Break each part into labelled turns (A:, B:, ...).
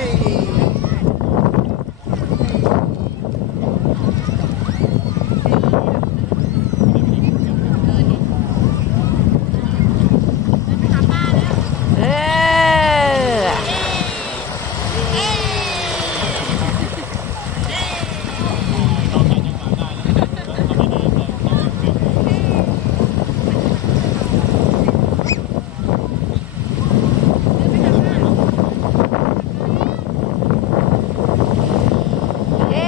A: เออ เย้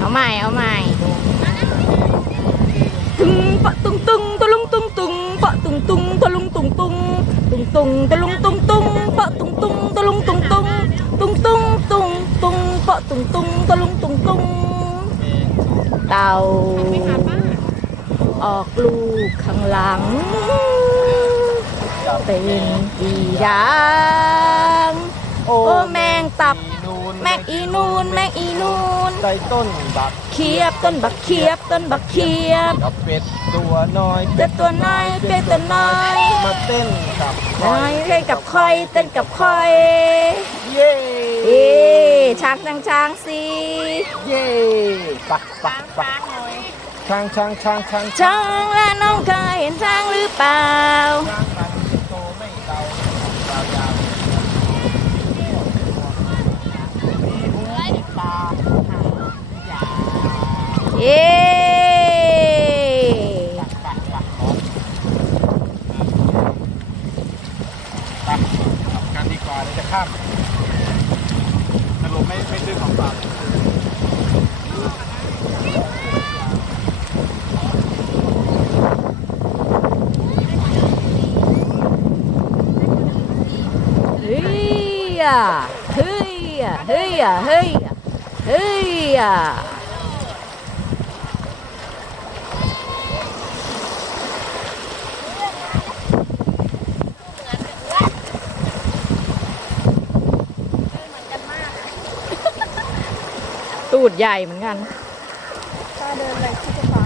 A: เอา ใหม่เอาใหม่ตึงปะตุงตุงตะลุงตุงตุงปะตุงตุงตะลุงตุงตุงตุงตุงตะลุงตุงตุงปะตุงตุงตะลุงตุงตุงตุงตุงตุงตุงปะตุงตุงตะลุงตุงตุงเต่าออกลูกข้างหลัง เป็นอีดางโอ้แม
B: นูน
A: แมงอีนูนแมงอีนูน
B: ใต้ต้นบัก
A: เขียบต้นบักเขียบต้นบักเขียบ
B: กับเป็ดตัวน้อย
A: เป็ดตัวน้อยเป็ดตัวน้อย
B: มาเต้นกับ
A: น้อยเล่นกับคอยเต้นกับคอย
B: เย่
A: เอ๊ช้างช้างช้างสิ
B: เย่ปักปักปักช้างช้างช้างช้าง
A: ช้างและน้องเคยเห็นช้างหรือเปล่า
B: ช้างมันโตไม่เต่าตายาวมีหูตา
A: เย้
B: ปักปักของปักทำกันดีกว่าเดี๋ยวจะข้ามสรุปไม่ไม่ซื้อของฝาก
A: เฮ้ยอะเฮ้ยอะเฮ้ยอะเฮ้ยอะเฮ้ย ตูดใหญ่เหมือนกัน
C: ป้าเดินไรที่กะ